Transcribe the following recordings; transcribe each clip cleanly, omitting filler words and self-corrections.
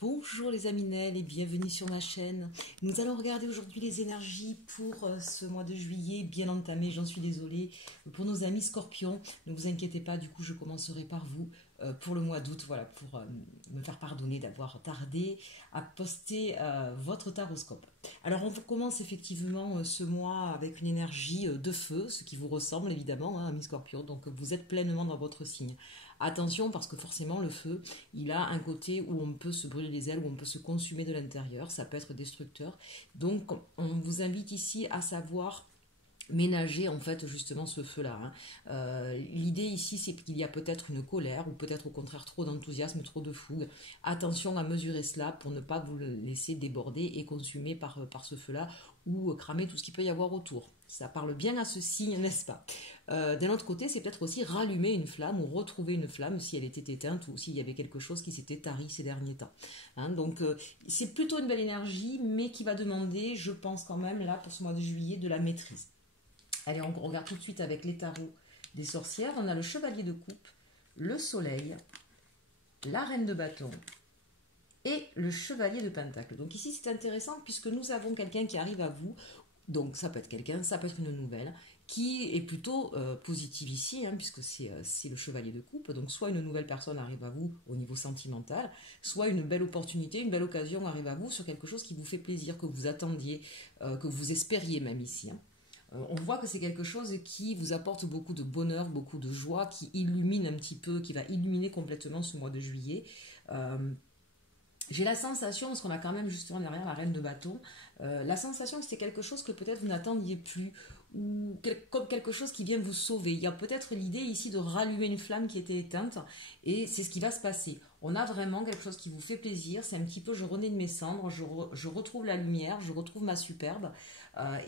Bonjour les Aminelles et bienvenue sur ma chaîne. Nous allons regarder aujourd'hui les énergies pour ce mois de juillet bien entamé, j'en suis désolée. Pour nos amis scorpions, ne vous inquiétez pas, du coup je commencerai par vous pour le mois d'août, voilà, pour me faire pardonner d'avoir tardé à poster votre taroscope. Alors on commence effectivement ce mois avec une énergie de feu, ce qui vous ressemble évidemment, hein, amis scorpions, donc vous êtes pleinement dans votre signe. Attention parce que forcément le feu, il a un côté où on peut se brûler les ailes, où on peut se consumer de l'intérieur, ça peut être destructeur. Donc on vous invite ici à savoir ménager en fait justement ce feu-là. L'idée ici c'est qu'il y a peut-être une colère ou peut-être au contraire trop d'enthousiasme, trop de fougue. Attention à mesurer cela pour ne pas vous le laisser déborder et consumer par ce feu-là ou cramer tout ce qu'il peut y avoir autour. Ça parle bien à ce signe, n'est-ce pas? D'un autre côté, c'est peut-être aussi rallumer une flamme ou retrouver une flamme si elle était éteinte ou s'il y avait quelque chose qui s'était tari ces derniers temps. Donc c'est plutôt une belle énergie, mais qui va demander, je pense quand même, là pour ce mois de juillet, de la maîtrise. Allez, on regarde tout de suite avec les tarots des sorcières. On a le chevalier de coupe, le soleil, la reine de bâton et le chevalier de pentacle. Donc ici, c'est intéressant puisque nous avons quelqu'un qui arrive à vous. Donc ça peut être quelqu'un, ça peut être une nouvelle, qui est plutôt positive ici, puisque c'est le chevalier de coupe. Donc soit une nouvelle personne arrive à vous au niveau sentimental, soit une belle opportunité, une belle occasion arrive à vous sur quelque chose qui vous fait plaisir, que vous attendiez, que vous espériez même ici. On voit que c'est quelque chose qui vous apporte beaucoup de bonheur, beaucoup de joie, qui illumine un petit peu, qui va illuminer complètement ce mois de juillet. J'ai la sensation, parce qu'on a quand même justement derrière la reine de bâton, la sensation que c'était quelque chose que peut-être vous n'attendiez plus, ou comme quelque chose qui vient vous sauver. Il y a peut-être l'idée ici de rallumer une flamme qui était éteinte, et c'est ce qui va se passer. On a vraiment quelque chose qui vous fait plaisir, c'est un petit peu je renais de mes cendres, je retrouve la lumière, je retrouve ma superbe,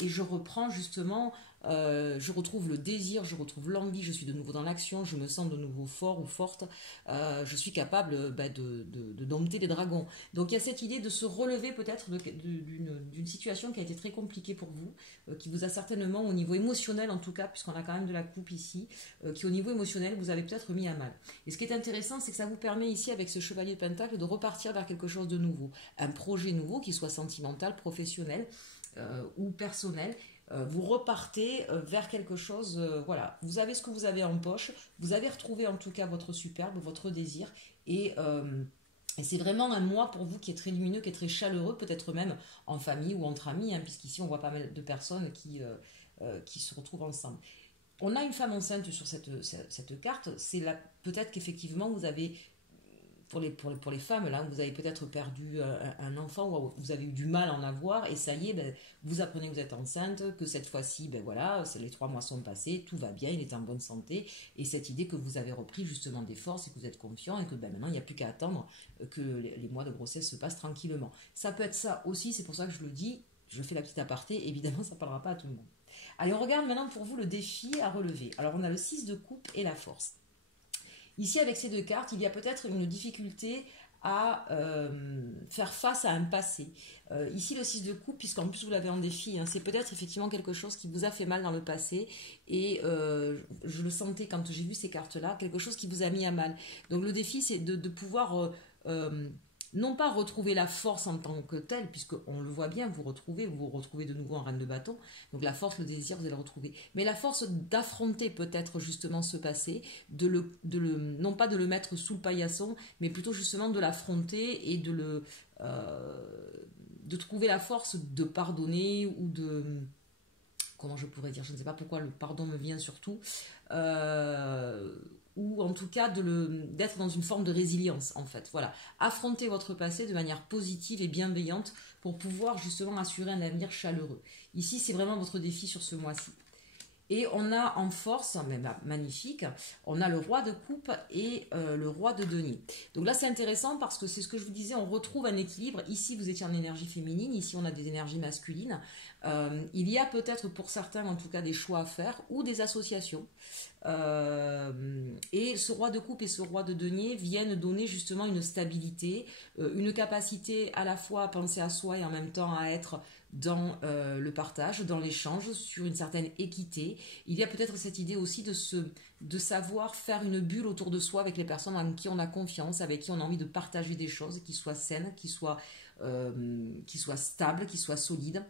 et je reprends justement, je retrouve le désir, je retrouve l'envie, je suis de nouveau dans l'action, je me sens de nouveau fort ou forte, je suis capable de dompter les dragons. Donc il y a cette idée de se relever peut-être d'une situation qui a été très compliquée pour vous, qui vous a certainement au niveau émotionnel en tout cas, puisqu'on a quand même de la coupe ici, qui au niveau émotionnel vous avez peut-être mis à mal. Et ce qui est intéressant, c'est que ça vous permet ici avec ce chevalier de pentacle de repartir vers quelque chose de nouveau, un projet nouveau qui soit sentimental, professionnel ou personnel. Vous repartez vers quelque chose, voilà, vous avez ce que vous avez en poche, vous avez retrouvé en tout cas votre superbe, votre désir, et c'est vraiment un mois pour vous qui est très lumineux, qui est très chaleureux, peut-être même en famille ou entre amis, puisqu'ici on voit pas mal de personnes qui se retrouvent ensemble. On a une femme enceinte sur cette carte, c'est peut-être qu'effectivement vous avez, pour les femmes, là, vous avez peut-être perdu un enfant ou vous avez eu du mal à en avoir et ça y est, vous apprenez que vous êtes enceinte, que cette fois-ci, voilà, les 3 mois sont passés, tout va bien, il est en bonne santé et cette idée que vous avez repris justement des forces et que vous êtes confiant et que maintenant il n'y a plus qu'à attendre que les mois de grossesse se passent tranquillement. Ça peut être ça aussi, c'est pour ça que je le dis, je fais la petite aparté, évidemment ça ne parlera pas à tout le monde. Allez, on regarde maintenant pour vous le défi à relever. Alors on a le 6 de coupe et la force. Ici, avec ces deux cartes, il y a peut-être une difficulté à faire face à un passé. Ici, le 6 de coupe, puisqu'en plus vous l'avez en défi, c'est peut-être effectivement quelque chose qui vous a fait mal dans le passé. Et je le sentais quand j'ai vu ces cartes-là, quelque chose qui vous a mis à mal. Donc le défi, c'est de pouvoir... non pas retrouver la force en tant que telle, puisqu'on le voit bien, vous retrouvez de nouveau en reine de bâton, donc la force, le désir, vous allez le retrouver, mais la force d'affronter peut-être justement ce passé, non pas de le mettre sous le paillasson, mais plutôt justement de l'affronter et de trouver la force de pardonner ou de... Comment je pourrais dire, je ne sais pas pourquoi le pardon me vient surtout, ou en tout cas d'être dans une forme de résilience en fait. Voilà, affronter votre passé de manière positive et bienveillante pour pouvoir justement assurer un avenir chaleureux. Ici, c'est vraiment votre défi sur ce mois-ci. Et on a en force, même magnifique, on a le roi de coupe et le roi de denier. Donc là, c'est intéressant parce que c'est ce que je vous disais, on retrouve un équilibre. Ici, vous étiez en énergie féminine, ici, on a des énergies masculines. Il y a peut-être pour certains, en tout cas, des choix à faire ou des associations. Et ce roi de coupe et ce roi de denier viennent donner justement une stabilité, une capacité à la fois à penser à soi et en même temps à être dans le partage, dans l'échange, sur une certaine équité. Il y a peut-être cette idée aussi de savoir faire une bulle autour de soi avec les personnes en qui on a confiance, avec qui on a envie de partager des choses qui soient saines, qui soient stables, qui soient solides.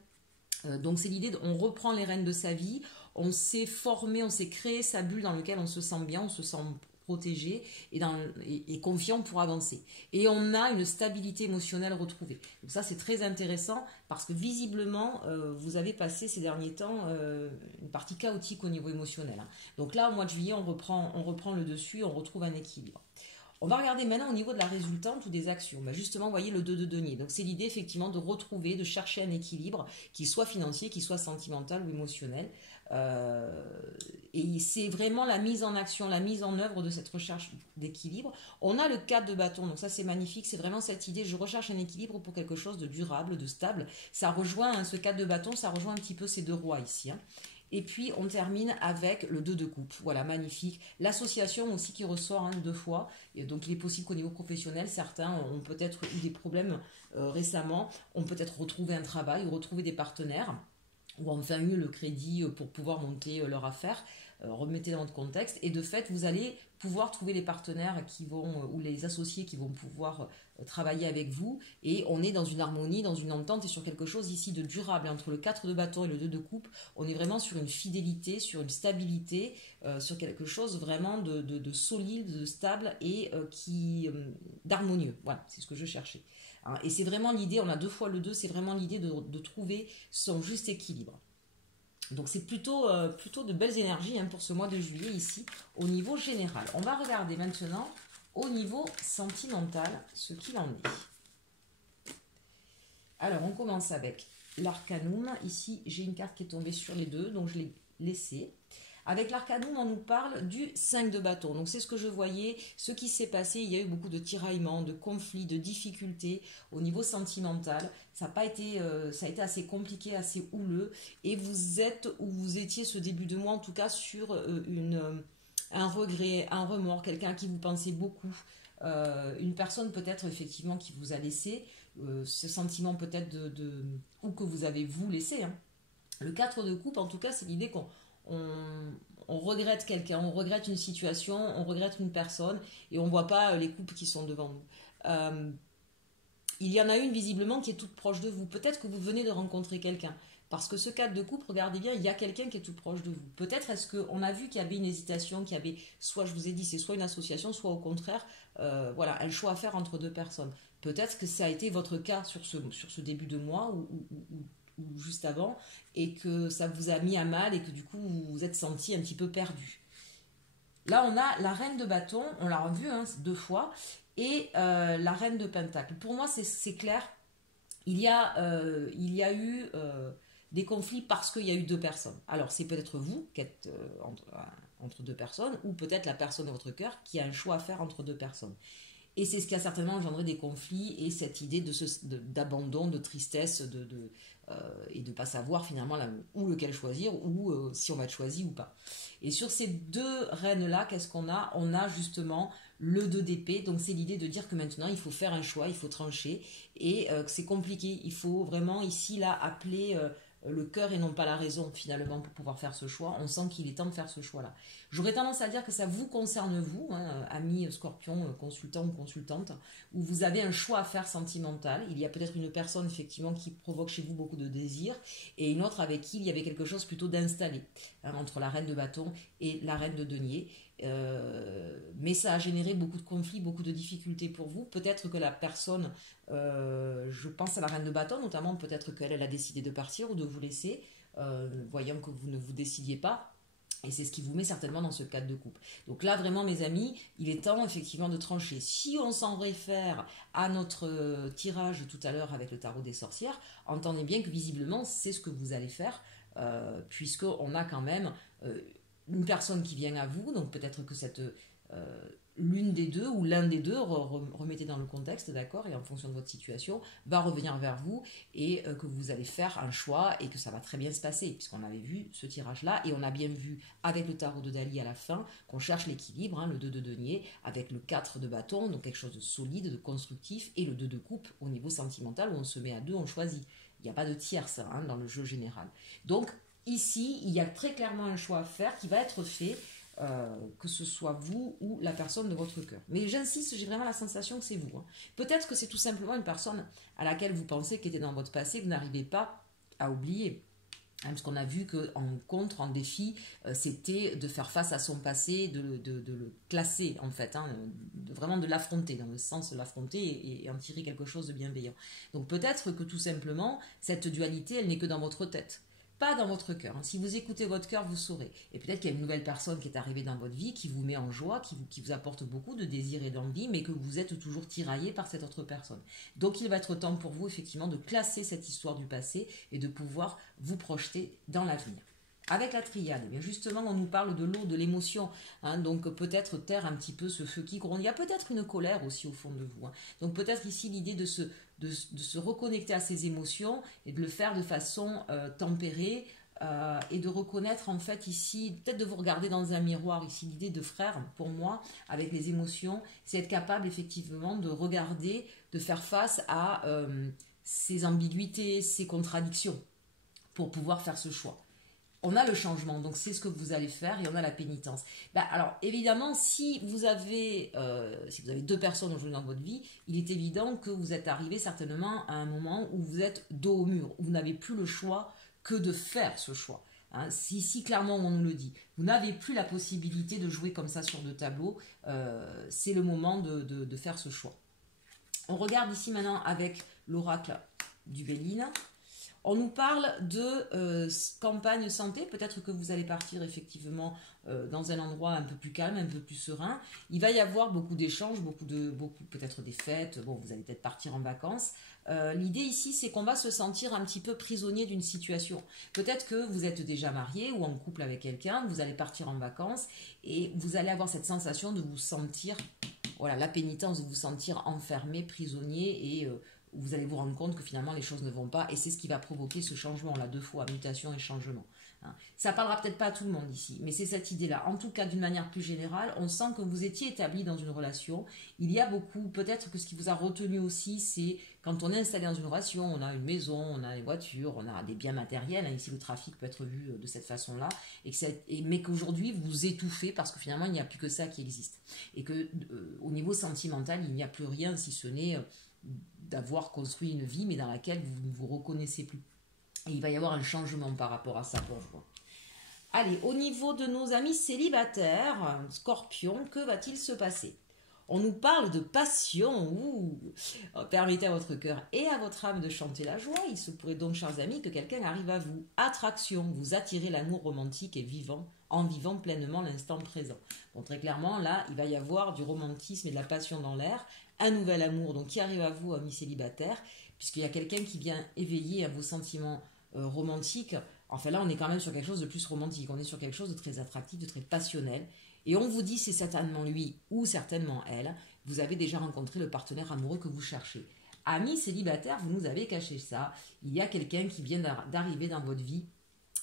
Donc c'est l'idée, on reprend les rênes de sa vie, on s'est formé, on s'est créé sa bulle dans laquelle on se sent bien, on se sent protégé et confiant pour avancer. Et on a une stabilité émotionnelle retrouvée. Donc ça c'est très intéressant parce que visiblement vous avez passé ces derniers temps une partie chaotique au niveau émotionnel. Hein. Donc là au mois de juillet on reprend le dessus, on retrouve un équilibre. On va regarder maintenant au niveau de la résultante ou des actions. Ben justement, vous voyez le 2 de denier. Donc, c'est l'idée effectivement de retrouver, de chercher un équilibre qui soit financier, qui soit sentimental ou émotionnel. Et c'est vraiment la mise en action, la mise en œuvre de cette recherche d'équilibre. On a le 4 de bâton, donc ça c'est magnifique. C'est vraiment cette idée, je recherche un équilibre pour quelque chose de durable, de stable. Ça rejoint, hein, ce 4 de bâton, ça rejoint un petit peu ces deux rois ici. Hein. Et puis, on termine avec le 2 de coupe. Voilà, magnifique. L'association aussi qui ressort 2 fois. Et donc, il est possible qu'au niveau professionnel, certains ont peut-être eu des problèmes récemment, ont peut-être retrouvé un travail ou retrouvé des partenaires, ou enfin eu le crédit pour pouvoir monter leur affaire. Remettez dans votre contexte. Et de fait, vous allez pouvoir trouver les partenaires qui vont, ou les associés qui vont pouvoir travailler avec vous. Et on est dans une harmonie, dans une entente et sur quelque chose ici de durable. Entre le 4 de bâton et le 2 de coupe, on est vraiment sur une fidélité, sur une stabilité, sur quelque chose vraiment de solide, de stable et d'harmonieux. Voilà, c'est ce que je cherchais. Hein, et c'est vraiment l'idée, on a 2 fois le 2, c'est vraiment l'idée de trouver son juste équilibre. Donc c'est plutôt de belles énergies hein, pour ce mois de juillet ici au niveau général. On va regarder maintenant au niveau sentimental ce qu'il en est. Alors on commence avec l'arcanum. Ici j'ai une carte qui est tombée sur les deux, donc je l'ai laissée. Avec l'arcanum, on nous parle du 5 de bâton. Donc c'est ce que je voyais, ce qui s'est passé, il y a eu beaucoup de tiraillements, de conflits, de difficultés au niveau sentimental. Ça a été assez compliqué, assez houleux. Et vous êtes où vous étiez ce début de mois, en tout cas sur un regret, un remords, quelqu'un à qui vous pensez beaucoup. Une personne peut-être effectivement qui vous a laissé, ce sentiment peut-être ou que vous avez vous laissé. Hein. Le 4 de coupe, en tout cas, c'est l'idée qu'on regrette quelqu'un, on regrette une situation, on regrette une personne et on ne voit pas les coupes qui sont devant nous. Il y en a une visiblement qui est toute proche de vous. Peut-être que vous venez de rencontrer quelqu'un. Parce que ce 4 de coupe, regardez bien, il y a quelqu'un qui est tout proche de vous. Peut-être est-ce qu'on a vu qu'il y avait une hésitation, qu'il y avait, soit je vous ai dit, c'est soit une association, soit au contraire, voilà, un choix à faire entre 2 personnes. Peut-être que ça a été votre cas sur ce début de mois ou juste avant, et que ça vous a mis à mal et que du coup vous vous êtes senti un petit peu perdu. Là on a la reine de bâton, on l'a revu 2 fois, et la reine de pentacle. Pour moi c'est clair, il y a eu des conflits parce qu'il y a eu 2 personnes. Alors c'est peut-être vous qui êtes entre 2 personnes, ou peut-être la personne de votre cœur qui a un choix à faire entre 2 personnes. Et c'est ce qui a certainement engendré des conflits et cette idée d'abandon, de tristesse, et de ne pas savoir finalement où lequel choisir ou si on va être choisi ou pas. Et sur ces 2 reines-là, qu'est-ce qu'on a ? On a justement le 2 d'épée, donc c'est l'idée de dire que maintenant il faut faire un choix, il faut trancher et que c'est compliqué. Il faut vraiment ici là appeler le cœur et non pas la raison finalement pour pouvoir faire ce choix. On sent qu'il est temps de faire ce choix-là. J'aurais tendance à dire que ça vous concerne vous, amis scorpion, consultant ou consultante, où vous avez un choix à faire sentimental. Il y a peut-être une personne effectivement qui provoque chez vous beaucoup de désirs et une autre avec qui il y avait quelque chose plutôt d'installé entre la reine de bâton et la reine de denier. Mais ça a généré beaucoup de conflits, beaucoup de difficultés pour vous. Peut-être que la personne, je pense à la reine de bâton notamment, peut-être qu'elle a décidé de partir ou de vous laisser, voyant que vous ne vous décidiez pas. Et c'est ce qui vous met certainement dans ce cadre de coupe. Donc là, vraiment, mes amis, il est temps effectivement de trancher. Si on s'en réfère à notre tirage tout à l'heure avec le tarot des sorcières, entendez bien que visiblement, c'est ce que vous allez faire, puisqu'on a quand même une personne qui vient à vous, donc peut-être que l'une des deux ou l'un des deux, remettez dans le contexte, d'accord, et en fonction de votre situation, va revenir vers vous et que vous allez faire un choix et que ça va très bien se passer, puisqu'on avait vu ce tirage-là et on a bien vu avec le tarot de Dali à la fin qu'on cherche l'équilibre, le 2 de denier avec le 4 de bâton, donc quelque chose de solide, de constructif, et le 2 de coupe au niveau sentimental où on se met à 2, on choisit. Il n'y a pas de tierce hein, dans le jeu général. Donc, ici, il y a très clairement un choix à faire qui va être fait, que ce soit vous ou la personne de votre cœur. Mais j'insiste, j'ai vraiment la sensation que c'est vous. Hein. Peut-être que c'est tout simplement une personne à laquelle vous pensez qui était dans votre passé, que vous n'arrivez pas à oublier. Parce qu'on a vu en défi, c'était de faire face à son passé, de le classer en fait, hein, vraiment de l'affronter, dans le sens de l'affronter et en tirer quelque chose de bienveillant. Donc peut-être que tout simplement, cette dualité, elle n'est que dans votre tête, pas dans votre cœur. Si vous écoutez votre cœur, vous saurez. Et peut-être qu'il y a une nouvelle personne qui est arrivée dans votre vie, qui vous met en joie, qui vous apporte beaucoup de désir et d'envie, mais que vous êtes toujours tiraillé par cette autre personne. Donc il va être temps pour vous, effectivement, de classer cette histoire du passé et de pouvoir vous projeter dans l'avenir. Avec la triade, bien justement, on nous parle de l'eau, de l'émotion, hein, donc peut-être taire un petit peu ce feu qui gronde. Il y a peut-être une colère aussi au fond de vous. Hein. Donc peut-être ici l'idée de se reconnecter à ses émotions et de le faire de façon tempérée et de reconnaître en fait ici, peut-être de vous regarder dans un miroir, ici l'idée de frère pour moi avec les émotions, c'est être capable effectivement de regarder, de faire face à ces ambiguïtés, ces contradictions pour pouvoir faire ce choix. On a le changement, donc c'est ce que vous allez faire et on a la pénitence. Alors évidemment, si vous avez deux personnes aujourd'hui dans votre vie, il est évident que vous êtes arrivé certainement à un moment où vous êtes dos au mur, où vous n'avez plus le choix que de faire ce choix. Hein, si clairement on nous le dit, vous n'avez plus la possibilité de jouer comme ça sur deux tableaux, c'est le moment de faire ce choix. On regarde ici maintenant avec l'oracle du Béline. On nous parle de campagne santé, peut-être que vous allez partir effectivement dans un endroit un peu plus calme, un peu plus serein. Il va y avoir beaucoup d'échanges, beaucoup peut-être des fêtes, bon vous allez peut-être partir en vacances. L'idée ici c'est qu'on va se sentir un petit peu prisonnier d'une situation. Peut-être que vous êtes déjà marié ou en couple avec quelqu'un, vous allez partir en vacances et vous allez avoir cette sensation de vous sentir, voilà, la pénitence de vous sentir enfermé, prisonnier et vous allez vous rendre compte que finalement les choses ne vont pas et c'est ce qui va provoquer ce changement là, deux fois, mutation et changement. Hein. Ça parlera peut-être pas à tout le monde ici, mais c'est cette idée-là. En tout cas, d'une manière plus générale, on sent que vous étiez établi dans une relation. Il y a beaucoup, peut-être que ce qui vous a retenu aussi, c'est quand on est installé dans une relation, on a une maison, on a des voitures, on a des biens matériels. Hein. Ici, le trafic peut être vu de cette façon-là, mais qu'aujourd'hui, vous vous étouffez parce que finalement, il n'y a plus que ça qui existe. Et que au niveau sentimental, il n'y a plus rien si ce n'est d'avoir construit une vie, mais dans laquelle vous ne vous reconnaissez plus. Et il va y avoir un changement par rapport à ça pour vous. Allez, au niveau de nos amis célibataires, Scorpion, que va-t-il se passer? On nous parle de passion. Ouh. Permettez à votre cœur et à votre âme de chanter la joie. Il se pourrait donc, chers amis, que quelqu'un arrive à vous. Attraction, vous attirez l'amour romantique et vivant, en vivant pleinement l'instant présent. Bon, très clairement, là, il va y avoir du romantisme et de la passion dans l'air. Un nouvel amour donc qui arrive à vous, amis célibataires, puisqu'il y a quelqu'un qui vient éveiller à vos sentiments romantiques. Enfin là, on est quand même sur quelque chose de plus romantique. On est sur quelque chose de très attractif, de très passionnel. Et on vous dit, c'est certainement lui ou certainement elle. Vous avez déjà rencontré le partenaire amoureux que vous cherchez. Amis célibataires, vous nous avez caché ça. Il y a quelqu'un qui vient d'arriver dans votre vie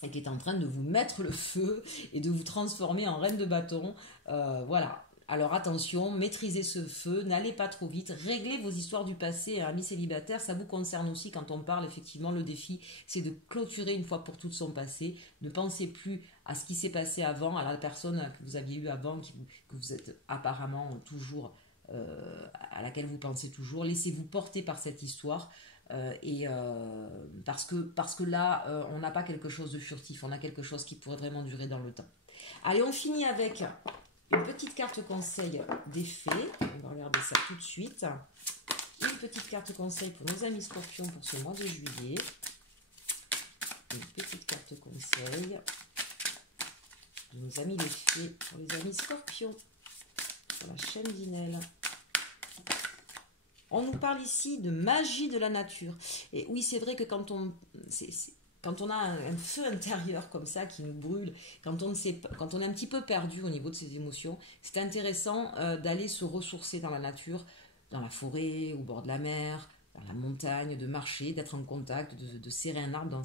et qui est en train de vous mettre le feu et de vous transformer en reine de bâton. Voilà. Alors attention, maîtrisez ce feu, n'allez pas trop vite, réglez vos histoires du passé, amis célibataires, ça vous concerne aussi quand on parle effectivement, le défi, c'est de clôturer une fois pour toutes son passé, ne pensez plus à ce qui s'est passé avant, à la personne que vous aviez eue avant, que vous êtes apparemment toujours, à laquelle vous pensez toujours, laissez-vous porter par cette histoire, parce que là, on n'a pas quelque chose de furtif, on a quelque chose qui pourrait vraiment durer dans le temps. Allez, on finit avec une petite carte conseil des fées. On va regarder ça tout de suite. Une petite carte conseil pour nos amis scorpions pour ce mois de juillet. Une petite carte conseil de nos amis les fées pour les amis scorpions sur la chaîne d'Inel. On nous parle ici de magie de la nature. Et oui, c'est vrai que quand on a un feu intérieur comme ça qui nous brûle, quand on est un petit peu perdu au niveau de ses émotions, c'est intéressant d'aller se ressourcer dans la nature, dans la forêt, au bord de la mer, dans la montagne, de marcher, d'être en contact, de serrer un arbre dans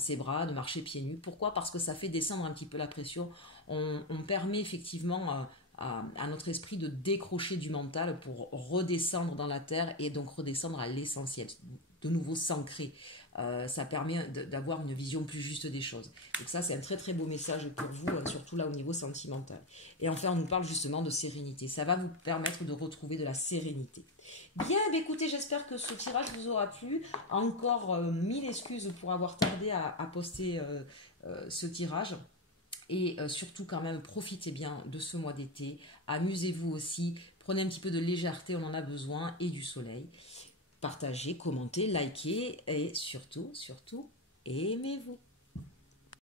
ses bras, de marcher pieds nus. Pourquoi? Parce que ça fait descendre un petit peu la pression. On permet effectivement à notre esprit de décrocher du mental pour redescendre dans la terre et donc redescendre à l'essentiel, de nouveau s'ancrer. ça permet d'avoir une vision plus juste des choses. Donc ça, c'est un très très beau message pour vous, surtout là au niveau sentimental. Et enfin, on nous parle justement de sérénité. Ça va vous permettre de retrouver de la sérénité. Bien, écoutez, j'espère que ce tirage vous aura plu. Encore 1000 excuses pour avoir tardé à poster ce tirage. Et surtout quand même, profitez bien de ce mois d'été. Amusez-vous aussi. Prenez un petit peu de légèreté, on en a besoin, et du soleil. Partagez, commentez, likez et surtout, aimez-vous.